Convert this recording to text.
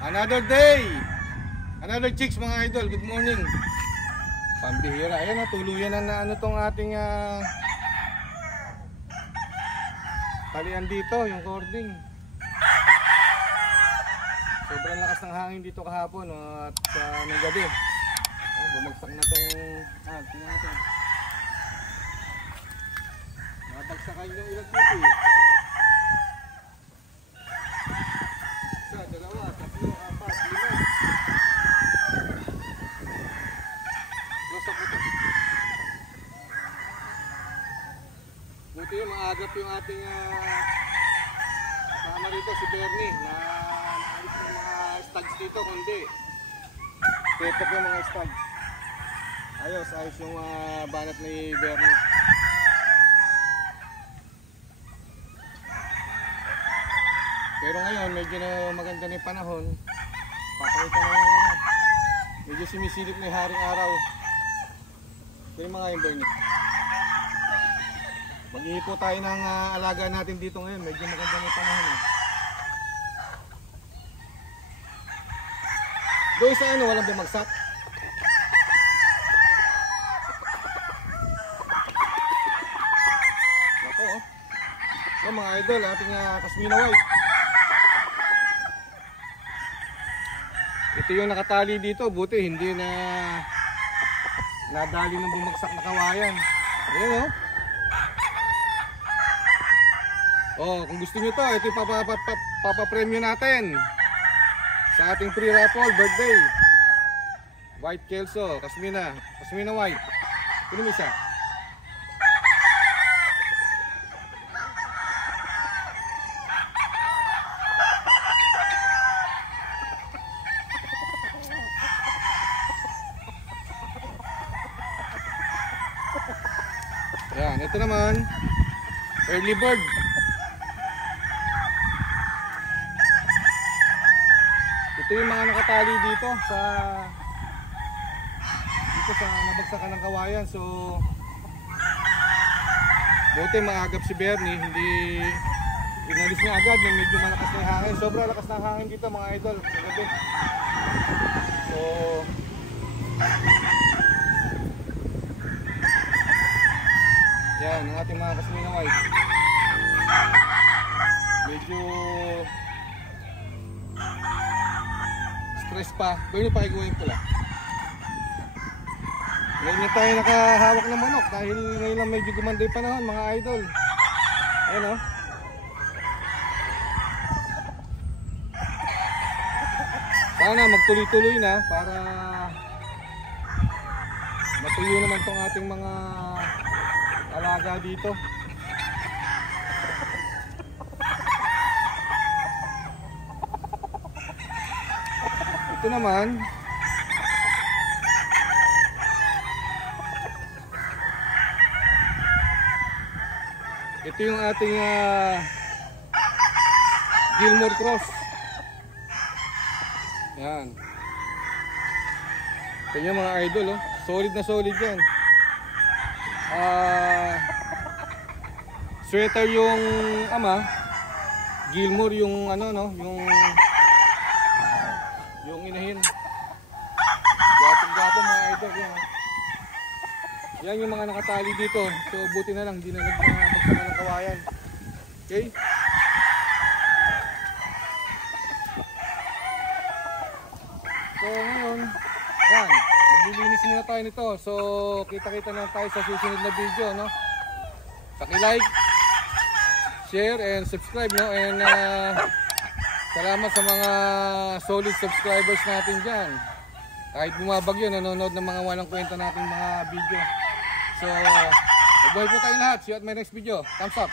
Another day, another chicks mga idol. Good morning. Pambihira. Ayan na, tuluyan na ano tong ating talian dito, yung cording. Sobrang lakas ng hangin dito kahapon at ng gabi. Bumagsak na tong tingnan natin. Nabagsakan yung ilang titi. Isa, dalawa, tatlo, apat, lima. Close up ito. Buti yung maagap yung ating kasama rito si Bernie na naalis ng mga stags dito, kundi tetok yung mga stags. Ayos yung banat ni Bernie. Pero ngayon medyo na maganda na yung panahon. Papakita na yung medyo sumisilip na yung haring araw. Ito yung mga yung Bernie. Mag-iipo tayo ng alaga natin dito ngayon. Medyo maganda na yung panahon Doon sa walang bumagsak. Ako mga idol, ating Kasmina White. Ito yung nakatali dito, buti hindi na nadali ng bumagsak na kawayan. Ayan kung gusto nyo to, ito yung papapremyo natin sa ating pre-raffle birthday. White Kelso, Kasmina White. Kunin mo isa. Yan, ito naman early bird. Ito yung mga nakatali dito sa nabagsakan ng kawayan. So buti maagap si Bernie, hindi inalis niya agad nung medyo malakas na yung hangin. Sobrang lakas na hangin dito mga idol sa gabi. So yan ang ating mga Kasmina White. Medyo stress pa. Gawin pa kiguhin pala. Ngayon na tayo nakahawak ng manok dahil ngayon lang medyo gumanda yung panahon mga idol. Ayan sana magtuloy-tuloy na para matuyo naman tong ating mga alaga dito. Ito naman ito yung ating Gilmore Cross. Yan. Ito yung mga idol solid na solid yan. Sweater yung ama, Gilmore yung yung inahin. Gapong mga idol yan. Yan yung mga nakatali dito. So buti na lang, hindi na nagbagsakan ng kawayan. Okay? So ngayon, yan, maglilinis muna tayo nito. So kita-kita na tayo sa susunod na video, no? Paki-like, share and subscribe, no? And salamat sa mga solid subscribers natin dyan. Kahit bumabagyo, nanonood ng mga walang kwenta nating mga video. So, mabuhay po tayong lahat. See you at my next video. Thumbs up!